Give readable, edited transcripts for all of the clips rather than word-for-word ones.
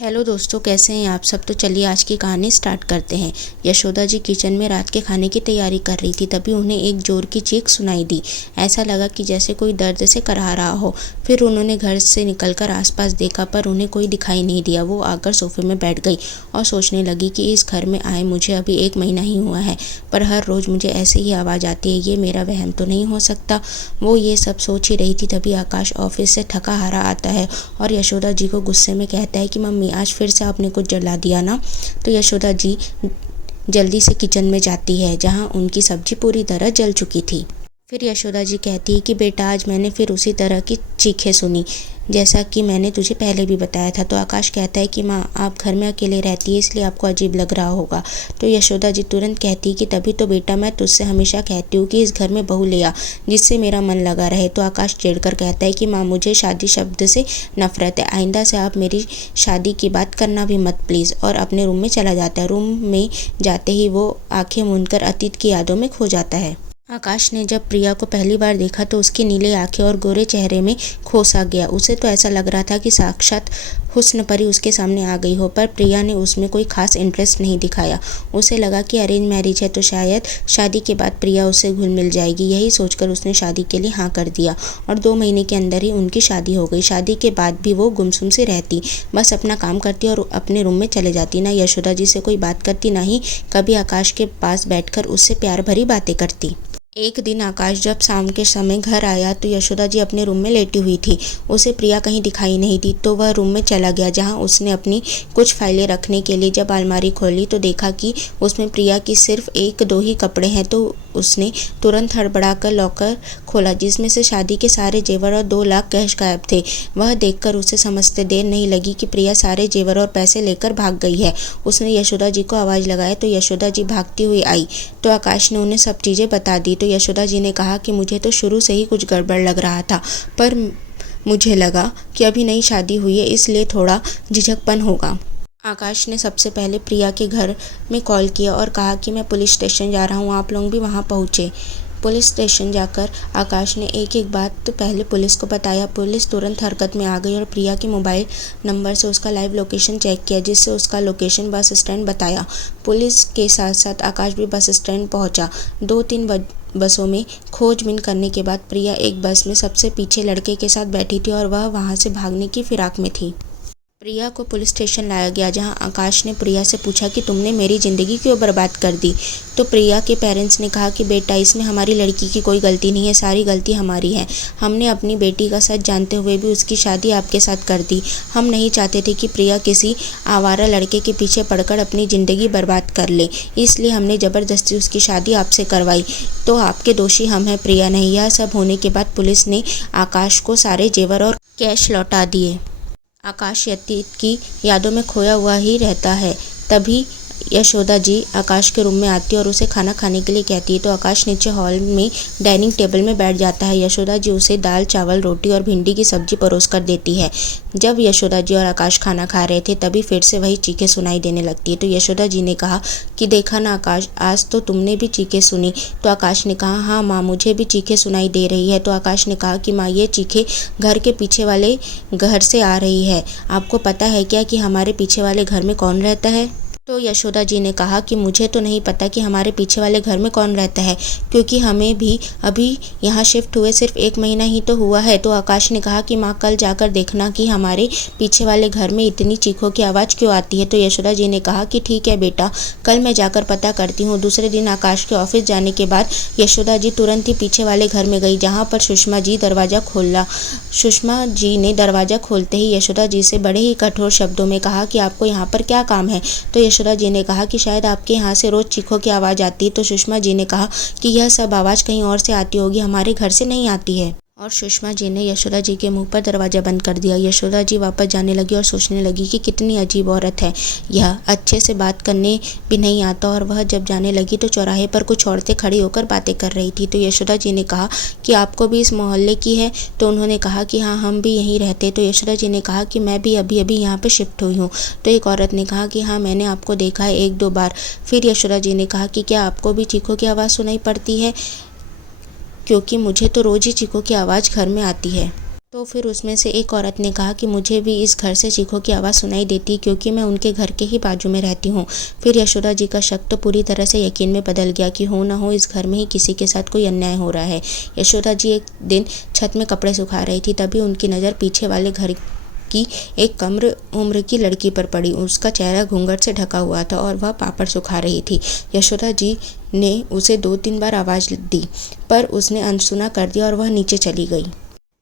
Hello दोस्तों, कैसे हैं आप सब। तो चलिए आज की कहानी स्टार्ट करते हैं। यशोदा जी किचन में रात के खाने की तैयारी कर रही थी। तभी उन्हें एक जोर की चीख सुनाई दी। ऐसा लगा कि जैसे कोई दर्द से कराह रहा हो। फिर उन्होंने घर से निकलकर आसपास देखा, पर उन्हें कोई दिखाई नहीं दिया। वो आकर सोफे में बैठ गई और सोचने लगी कि इस घर में आए मुझे अभी 1 महीना ही हुआ है, पर हर रोज़ मुझे ऐसे ही आवाज़ आती है। ये मेरा वहम तो नहीं हो सकता। वो ये सब सोच ही रही थी, तभी आकाश ऑफिस से थका हारा आता है और यशोदा जी को गुस्से में कहता है कि मम्मी, आज फिर से आपने कुछ जला दिया ना। तो यशोदा जी जल्दी से किचन में जाती है, जहां उनकी सब्जी पूरी तरह जल चुकी थी। फिर यशोदा जी कहती है कि बेटा, आज मैंने फिर उसी तरह की चीखें सुनी जैसा कि मैंने तुझे पहले भी बताया था। तो आकाश कहता है कि माँ, आप घर में अकेले रहती है, इसलिए आपको अजीब लग रहा होगा। तो यशोदा जी तुरंत कहती है कि तभी तो बेटा मैं तुझसे हमेशा कहती हूँ कि इस घर में बहू ले आ, जिससे मेरा मन लगा रहे। तो आकाश चिढ़कर कहता है कि माँ, मुझे शादी शब्द से नफरत है। आइंदा से आप मेरी शादी की बात करना भी मत प्लीज़। और अपने रूम में चला जाता है। रूम में जाते ही वो आंखें मूंदकर अतीत की यादों में खो जाता है। आकाश ने जब प्रिया को पहली बार देखा तो उसकी नीले आंखें और गोरे चेहरे में खो सा गया। उसे तो ऐसा लग रहा था कि साक्षात हुस्न परी उसके सामने आ गई हो, पर प्रिया ने उसमें कोई खास इंटरेस्ट नहीं दिखाया। उसे लगा कि अरेंज मैरिज है तो शायद शादी के बाद प्रिया उससे घुल मिल जाएगी। यही सोचकर उसने शादी के लिए हाँ कर दिया और 2 महीने के अंदर ही उनकी शादी हो गई। शादी के बाद भी वो गुमसुम से रहती, बस अपना काम करती और अपने रूम में चले जाती। ना यशोदा जी से कोई बात करती, ना ही कभी आकाश के पास बैठकर उससे प्यार भरी बातें करती। एक दिन आकाश जब शाम के समय घर आया तो यशोदा जी अपने रूम में लेटी हुई थी। उसे प्रिया कहीं दिखाई नहीं दी, तो वह रूम में चला गया, जहां उसने अपनी कुछ फाइलें रखने के लिए जब अलमारी खोली तो देखा कि उसमें प्रिया की सिर्फ 1-2 ही कपड़े हैं। तो उसने तुरंत हड़बड़ाकर लॉकर खोला, जिसमें से शादी के सारे जेवर और 2 लाख कैश गायब थे। वह देखकर उसे समझते देर नहीं लगी कि प्रिया सारे जेवर और पैसे लेकर भाग गई है। उसने यशोदा जी को आवाज़ लगाई तो यशोदा जी भागती हुई आई। तो आकाश ने उन्हें सब चीज़ें बता दी। तो यशोदा जी ने कहा कि मुझे तो शुरू से ही कुछ गड़बड़ लग रहा था, पर मुझे लगा कि अभी नई शादी हुई है, इसलिए थोड़ा झिझकपन होगा। आकाश ने सबसे पहले प्रिया के घर में कॉल किया और कहा कि मैं पुलिस स्टेशन जा रहा हूँ, आप लोग भी वहाँ पहुँचे। पुलिस स्टेशन जाकर आकाश ने एक एक बात तो पहले पुलिस को बताया। पुलिस तुरंत हरकत में आ गई और प्रिया के मोबाइल नंबर से उसका लाइव लोकेशन चेक किया, जिससे उसका लोकेशन बस स्टैंड बताया। पुलिस के साथ साथ आकाश भी बस स्टैंड पहुंचा। 2-3 बसों में खोजबीन करने के बाद प्रिया एक बस में सबसे पीछे लड़के के साथ बैठी थी और वह वहां से भागने की फिराक में थी। प्रिया को पुलिस स्टेशन लाया गया, जहां आकाश ने प्रिया से पूछा कि तुमने मेरी ज़िंदगी क्यों बर्बाद कर दी। तो प्रिया के पेरेंट्स ने कहा कि बेटा, इसमें हमारी लड़की की कोई गलती नहीं है, सारी गलती हमारी है। हमने अपनी बेटी का सच जानते हुए भी उसकी शादी आपके साथ कर दी। हम नहीं चाहते थे कि प्रिया किसी आवारा लड़के के पीछे पड़कर अपनी ज़िंदगी बर्बाद कर ले, इसलिए हमने ज़बरदस्ती उसकी शादी आपसे करवाई। तो आपके दोषी हम हैं, प्रिया नहीं। यह सब होने के बाद पुलिस ने आकाश को सारे जेवर और कैश लौटा दिए। आकाश अतीत की यादों में खोया हुआ ही रहता है। तभी यशोदा जी आकाश के रूम में आती है और उसे खाना खाने के लिए कहती है। तो आकाश नीचे हॉल में डाइनिंग टेबल में बैठ जाता है। यशोदा जी उसे दाल चावल रोटी और भिंडी की सब्जी परोस कर देती है। जब यशोदा जी और आकाश खाना खा रहे थे तभी फिर से वही चीखें सुनाई देने लगती है। तो यशोदा जी ने कहा कि देखा ना आकाश, आज तो तुमने भी चीखें सुनी। तो आकाश ने कहा, हाँ माँ, मुझे भी चीखें सुनाई दे रही है। तो आकाश ने कहा कि माँ, ये चीखें घर के पीछे वाले घर से आ रही है। आपको पता है क्या कि हमारे पीछे वाले घर में कौन रहता है। तो यशोदा जी ने कहा कि मुझे तो नहीं पता कि हमारे पीछे वाले घर में कौन रहता है, क्योंकि हमें भी अभी यहाँ शिफ्ट हुए सिर्फ 1 महीना ही तो हुआ है। तो आकाश ने कहा कि माँ, कल जाकर देखना कि हमारे पीछे वाले घर में इतनी चीखों की आवाज़ क्यों आती है। तो यशोदा जी ने कहा कि ठीक है बेटा, कल मैं जाकर पता करती हूँ। दूसरे दिन आकाश के ऑफिस जाने के बाद यशोदा जी तुरंत ही पीछे वाले घर में गई, जहाँ पर सुषमा जी दरवाज़ा खोला। सुषमा जी ने दरवाज़ा खोलते ही यशोदा जी से बड़े ही कठोर शब्दों में कहा कि आपको यहाँ पर क्या काम है। तो यशोदा जी ने कहा कि शायद आपके यहाँ से रोज़ चीखों की आवाज़ आती है। तो सुषमा जी ने कहा कि यह सब आवाज़ कहीं और से आती होगी, हमारे घर से नहीं आती है। और सुषमा जी ने यशोदा जी के मुंह पर दरवाज़ा बंद कर दिया। यशोदा जी वापस जाने लगी और सोचने लगी कि कितनी अजीब औरत है यह, अच्छे से बात करने भी नहीं आता। और वह जब जाने लगी तो चौराहे पर कुछ औरतें खड़ी होकर बातें कर रही थी। तो यशोदा जी ने कहा कि आपको भी इस मोहल्ले की है। तो उन्होंने कहा कि हाँ, हम भी यहीं रहते। तो यशोदा जी ने कहा कि मैं भी अभी अभी यहाँ पर शिफ्ट हुई हूँ। तो एक औरत ने कहा कि हाँ, मैंने आपको देखा है 1-2 बार। फिर यशोदा जी ने कहा कि क्या आपको भी चीखों की आवाज़ सुनाई पड़ती है, क्योंकि मुझे तो रोज़ ही चीखों की आवाज़ घर में आती है। तो फिर उसमें से एक औरत ने कहा कि मुझे भी इस घर से चीखों की आवाज़ सुनाई देती क्योंकि मैं उनके घर के ही बाजू में रहती हूँ। फिर यशोदा जी का शक तो पूरी तरह से यकीन में बदल गया कि हो ना हो इस घर में ही किसी के साथ कोई अन्याय हो रहा है। यशोदा जी एक दिन छत में कपड़े सुखा रही थी, तभी उनकी नज़र पीछे वाले घर की एक कम उम्र की लड़की पर पड़ी। उसका चेहरा घूंघट से ढका हुआ था और वह पापड़ सुखा रही थी। यशोदा जी ने उसे 2-3 बार आवाज़ दी, पर उसने अनसुना कर दिया और वह नीचे चली गई।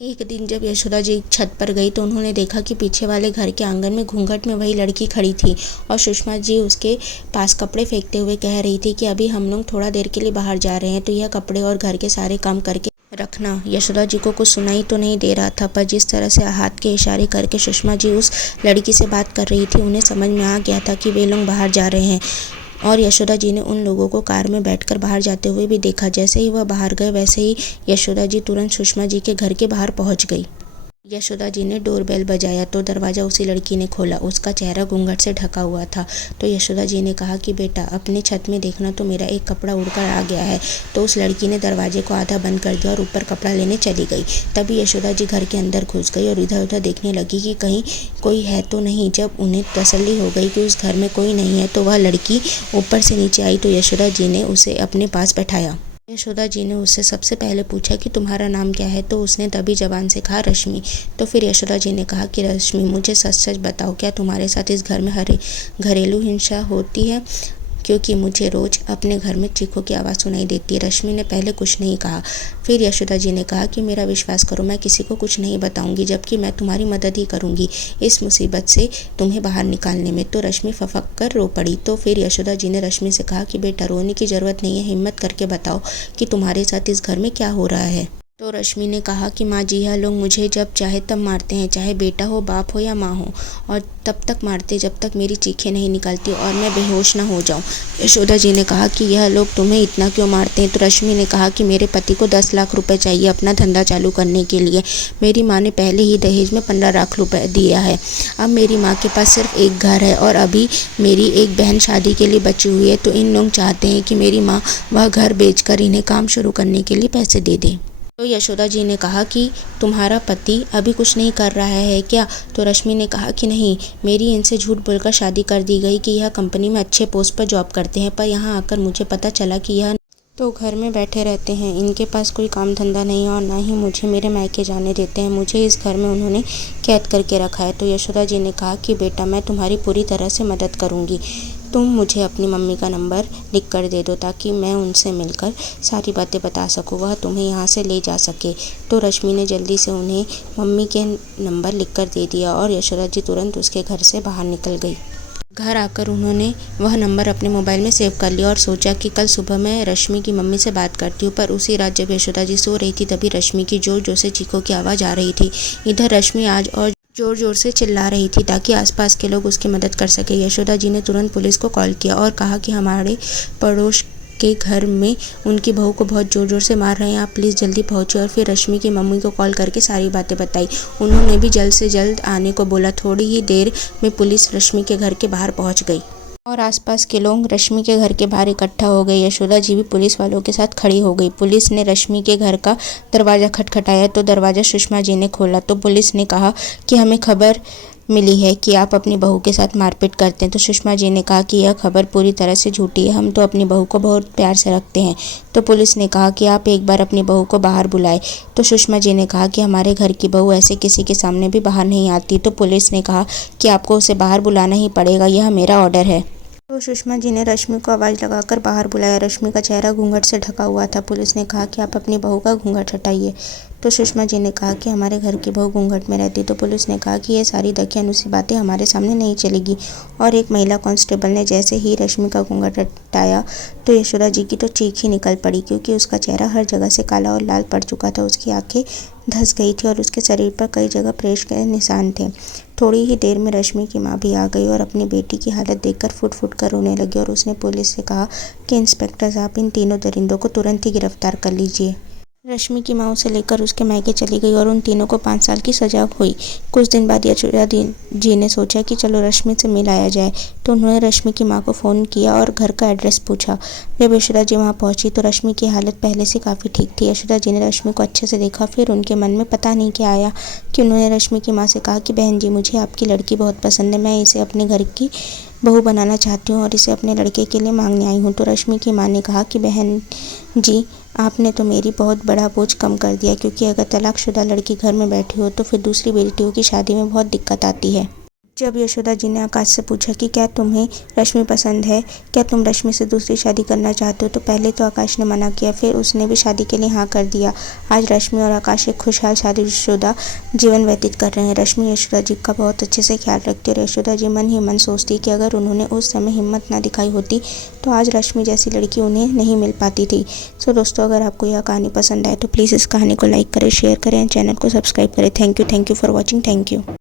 एक दिन जब यशोदा जी छत पर गई तो उन्होंने देखा कि पीछे वाले घर के आंगन में घूंघट में वही लड़की खड़ी थी और सुषमा जी उसके पास कपड़े फेंकते हुए कह रही थी कि अभी हम लोग थोड़ा देर के लिए बाहर जा रहे हैं, तो यह कपड़े और घर के सारे काम करके रखना। यशोदा जी को कुछ सुनाई तो नहीं दे रहा था, पर जिस तरह से हाथ के इशारे करके सुषमा जी उस लड़की से बात कर रही थी, उन्हें समझ में आ गया था कि वे लोग बाहर जा रहे हैं। और यशोदा जी ने उन लोगों को कार में बैठकर बाहर जाते हुए भी देखा। जैसे ही वह बाहर गए वैसे ही यशोदा जी तुरंत सुषमा जी के घर के बाहर पहुंच गई। यशोदा जी ने डोरबेल बजाया तो दरवाज़ा उसी लड़की ने खोला। उसका चेहरा घूंघट से ढका हुआ था। तो यशोदा जी ने कहा कि बेटा अपने छत में देखना, तो मेरा एक कपड़ा उड़कर आ गया है। तो उस लड़की ने दरवाजे को आधा बंद कर दिया और ऊपर कपड़ा लेने चली गई। तभी यशोदा जी घर के अंदर घुस गई और इधर उधर देखने लगी कि कहीं कोई है तो नहीं। जब उन्हें तसल्ली हो गई कि उस घर में कोई नहीं है, तो वह लड़की ऊपर से नीचे आई तो यशोदा जी ने उसे अपने पास बैठाया। यशोदा जी ने उससे सबसे पहले पूछा कि तुम्हारा नाम क्या है, तो उसने तभी जबान से कहा रश्मि। तो फिर यशोदा जी ने कहा कि रश्मि मुझे सच सच बताओ, क्या तुम्हारे साथ इस घर में घरेलू हिंसा होती है, क्योंकि मुझे रोज़ अपने घर में चीखों की आवाज़ सुनाई देती है। रश्मि ने पहले कुछ नहीं कहा। फिर यशोदा जी ने कहा कि मेरा विश्वास करो, मैं किसी को कुछ नहीं बताऊंगी, जबकि मैं तुम्हारी मदद ही करूंगी इस मुसीबत से तुम्हें बाहर निकालने में। तो रश्मि फफक कर रो पड़ी। तो फिर यशोदा जी ने रश्मि से कहा कि बेटा रोने की ज़रूरत नहीं है, हिम्मत करके बताओ कि तुम्हारे साथ इस घर में क्या हो रहा है। तो रश्मि ने कहा कि माँ जी, यह लोग मुझे जब चाहे तब मारते हैं, चाहे बेटा हो, बाप हो या माँ हो, और तब तक मारते जब तक मेरी चीखें नहीं निकलती और मैं बेहोश ना हो जाऊं। यशोदा जी ने कहा कि यह लोग तुम्हें इतना क्यों मारते हैं। तो रश्मि ने कहा कि मेरे पति को 10 लाख रुपए चाहिए अपना धंधा चालू करने के लिए। मेरी माँ ने पहले ही दहेज में 15 लाख रुपए दिया है। अब मेरी माँ के पास सिर्फ एक घर है और अभी मेरी एक बहन शादी के लिए बची हुई है। तो इन लोग चाहते हैं कि मेरी माँ वह घर बेचकर इन्हें काम शुरू करने के लिए पैसे दे दे। तो यशोदा जी ने कहा कि तुम्हारा पति अभी कुछ नहीं कर रहा है क्या। तो रश्मि ने कहा कि नहीं, मेरी इनसे झूठ बोलकर शादी कर दी गई कि यह कंपनी में अच्छे पोस्ट पर जॉब करते हैं, पर यहाँ आकर मुझे पता चला कि यह तो घर में बैठे रहते हैं, इनके पास कोई काम धंधा नहीं है और ना ही मुझे मेरे मायके जाने देते हैं। मुझे इस घर में उन्होंने कैद करके रखा है। तो यशोदा जी ने कहा कि बेटा मैं तुम्हारी पूरी तरह से मदद करूँगी, तुम मुझे अपनी मम्मी का नंबर लिख कर दे दो ताकि मैं उनसे मिलकर सारी बातें बता सकूं, वह तुम्हें यहाँ से ले जा सके। तो रश्मि ने जल्दी से उन्हें मम्मी के नंबर लिख कर दे दिया और यशोदा जी तुरंत उसके घर से बाहर निकल गई। घर आकर उन्होंने वह नंबर अपने मोबाइल में सेव कर लिया और सोचा कि कल सुबह मैं रश्मि की मम्मी से बात करती हूँ। पर उसी रात जब यशोदा जी सो रही थी तभी रश्मि की जोर जोर से चीखों की आवाज़ आ रही थी। इधर रश्मि आज और जोर जोर से चिल्ला रही थी ताकि आसपास के लोग उसकी मदद कर सके। यशोदा जी ने तुरंत पुलिस को कॉल किया और कहा कि हमारे पड़ोस के घर में उनकी बहू को बहुत जोर जोर से मार रहे हैं, आप प्लीज़ जल्दी पहुँचे। और फिर रश्मि की मम्मी को कॉल करके सारी बातें बताई। उन्होंने भी जल्द से जल्द आने को बोला। थोड़ी ही देर में पुलिस रश्मि के घर के बाहर पहुँच गई और आसपास के लोग रश्मि के घर के बाहर इकट्ठा हो गए। यशोदा जी भी पुलिस वालों के साथ खड़ी हो गई। पुलिस ने रश्मि के घर का दरवाज़ा खटखटाया तो दरवाज़ा सुषमा जी ने खोला। तो पुलिस ने कहा कि हमें खबर मिली है कि आप अपनी बहू के साथ मारपीट करते हैं। तो सुषमा जी ने कहा कि यह खबर पूरी तरह से झूठी है, हम तो अपनी बहू को बहुत प्यार से रखते हैं। तो पुलिस ने कहा कि आप एक बार अपनी बहू को बाहर बुलाए। तो सुषमा जी ने कहा कि हमारे घर की बहू ऐसे किसी के सामने भी बाहर नहीं आती। तो पुलिस ने कहा कि आपको उसे बाहर बुलाना ही पड़ेगा, यह मेरा ऑर्डर है। तो सुषमा जी ने रश्मि को आवाज़ लगाकर बाहर बुलाया। रश्मि का चेहरा घूंघट से ढका हुआ था। पुलिस ने कहा कि आप अपनी बहू का घूंघट हटाइए। तो सुषमा जी ने कहा कि हमारे घर की बहू घूंघट में रहती। तो पुलिस ने कहा कि ये सारी दकियानुसी बातें हमारे सामने नहीं चलेगी। और एक महिला कांस्टेबल ने जैसे ही रश्मि का घूंघट हटाया तो यशोदा जी की तो चीख ही निकल पड़ी, क्योंकि उसका चेहरा हर जगह से काला और लाल पड़ चुका था। उसकी आंखें धंस गई थी और उसके शरीर पर कई जगह प्रेस के निशान थे। थोड़ी ही देर में रश्मि की माँ भी आ गई और अपनी बेटी की हालत देखकर फुट फुट कर रोने लगी और उसने पुलिस से कहा कि इंस्पेक्टर साहब, इन तीनों दरिंदों को तुरंत ही गिरफ्तार कर लीजिए। रश्मि की माँ उसे लेकर उसके मायके चली गई और उन तीनों को 5 साल की सजा हुई। कुछ दिन बाद यशोदा जी ने सोचा कि चलो रश्मि से मिल आया जाए, तो उन्होंने रश्मि की माँ को फ़ोन किया और घर का एड्रेस पूछा। जब यशोदा जी वहाँ पहुँची तो रश्मि की हालत पहले से काफ़ी ठीक थी। यशोदा जी ने रश्मि को अच्छे से देखा, फिर उनके मन में पता नहीं क्या आया कि उन्होंने रश्मि की माँ से कहा कि बहन जी, मुझे आपकी लड़की बहुत पसंद है, मैं इसे अपने घर की बहू बनाना चाहती हूँ और इसे अपने लड़के के लिए मांगने आई हूँ। तो रश्मि की माँ ने कहा कि बहन जी, आपने तो मेरी बहुत बड़ा बोझ कम कर दिया, क्योंकि अगर तलाकशुदा लड़की घर में बैठी हो तो फिर दूसरी बेटियों की शादी में बहुत दिक्कत आती है। जब यशोदा जी ने आकाश से पूछा कि क्या तुम्हें रश्मि पसंद है, क्या तुम रश्मि से दूसरी शादी करना चाहते हो, तो पहले तो आकाश ने मना किया, फिर उसने भी शादी के लिए हाँ कर दिया। आज रश्मि और आकाश एक खुशहाल शादीशुदा जीवन व्यतीत कर रहे हैं। रश्मि यशोदा जी का बहुत अच्छे से ख्याल रखती है और यशोदा जी मन ही मन सोचती कि अगर उन्होंने उस समय हिम्मत ना दिखाई होती तो आज रश्मि जैसी लड़की उन्हें नहीं मिल पाती थी। सो दोस्तों, अगर आपको यह कहानी पसंद आए तो प्लीज़ इस कहानी को लाइक करें, शेयर करें, चैनल को सब्सक्राइब करें। Thank you for watching. Thank you.